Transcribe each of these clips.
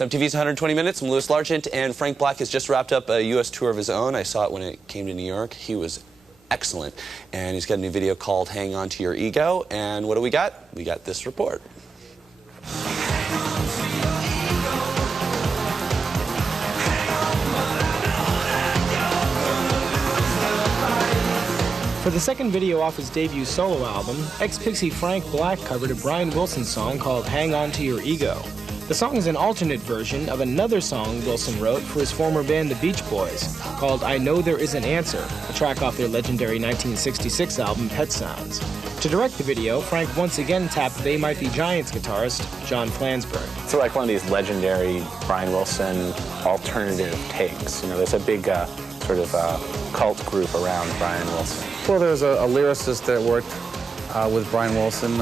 It's MTV's 120 Minutes. I'm Louis Largent, and Frank Black has just wrapped up a U.S. tour of his own. I saw it when it came to New York. He was excellent, and he's got a new video called Hang On To Your Ego. And what do we got? We got this report. For the second video off his debut solo album, ex-Pixie Frank Black covered a Brian Wilson song called Hang On To Your Ego. The song is an alternate version of another song Wilson wrote for his former band, the Beach Boys, called I Know There Is an Answer, a track off their legendary 1966 album, Pet Sounds. To direct the video, Frank once again tapped They Might Be Giants guitarist John Flansburgh. It's like one of these legendary Brian Wilson alternative takes. You know, there's a big sort of cult group around Brian Wilson. Well, there's a lyricist that worked with Brian Wilson.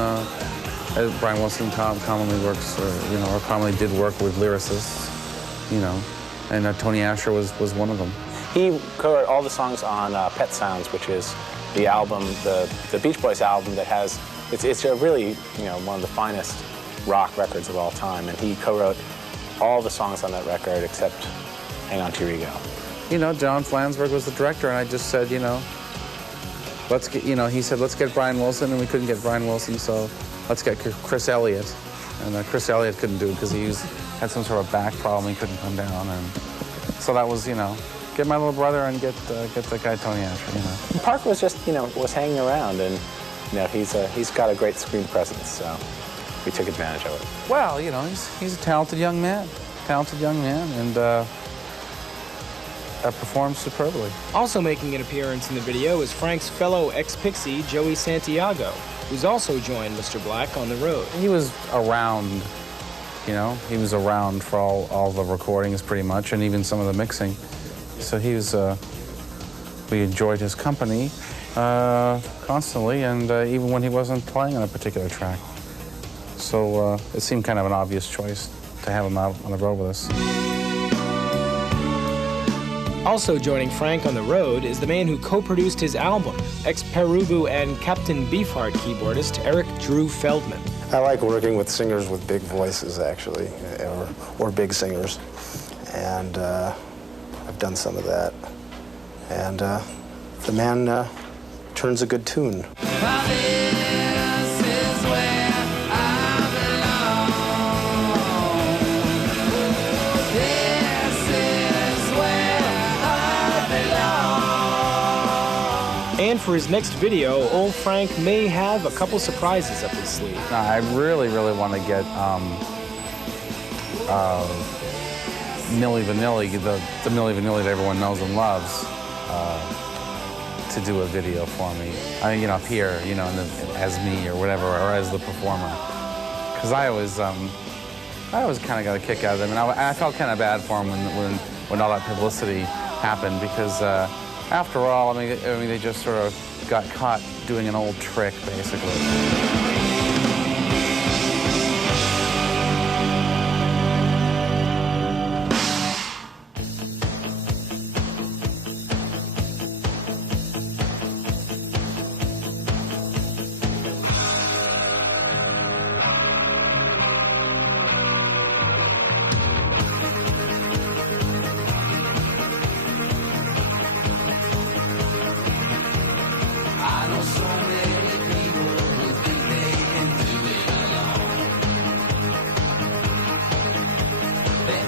Brian Wilson commonly works, or commonly did work with lyricists, and Tony Asher was one of them. He co-wrote all the songs on Pet Sounds, which is the album, the Beach Boys album that has, it's a really, one of the finest rock records of all time, and he co-wrote all the songs on that record except Hang On To Your Ego. John Flansburgh was the director, and I just said, let's get, he said, let's get Brian Wilson, and we couldn't get Brian Wilson, so let's get Chris Elliott. And Chris Elliott couldn't do it because he had some sort of back problem, he couldn't come down, and so that was, get my little brother and get the guy Tony Asher, Park was just, was hanging around, and, he's got a great screen presence, so we took advantage of it. Well, he's a talented young man, and performs superbly. Also making an appearance in the video is Frank's fellow ex-Pixie, Joey Santiago, who's also joined Mr. Black on the road. He was around, he was around for all the recordings pretty much, and even some of the mixing. So he was, we enjoyed his company constantly, and even when he wasn't playing on a particular track. So it seemed kind of an obvious choice to have him out on the road with us. Also joining Frank on the road is the man who co-produced his album, ex-Perubu and Captain Beefheart keyboardist Eric Drew Feldman. I like working with singers with big voices, actually, or big singers, and I've done some of that. And the man turns a good tune. And for his next video, old Frank may have a couple surprises up his sleeve. I really, really want to get Milli Vanilli, the Milli Vanilli that everyone knows and loves, to do a video for me. Up here, as me or whatever, or as the performer. Because I always kind of got a kick out of them, and I felt kind of bad for him when all that publicity happened, because after all, I mean, they just sort of got caught doing an old trick, basically. They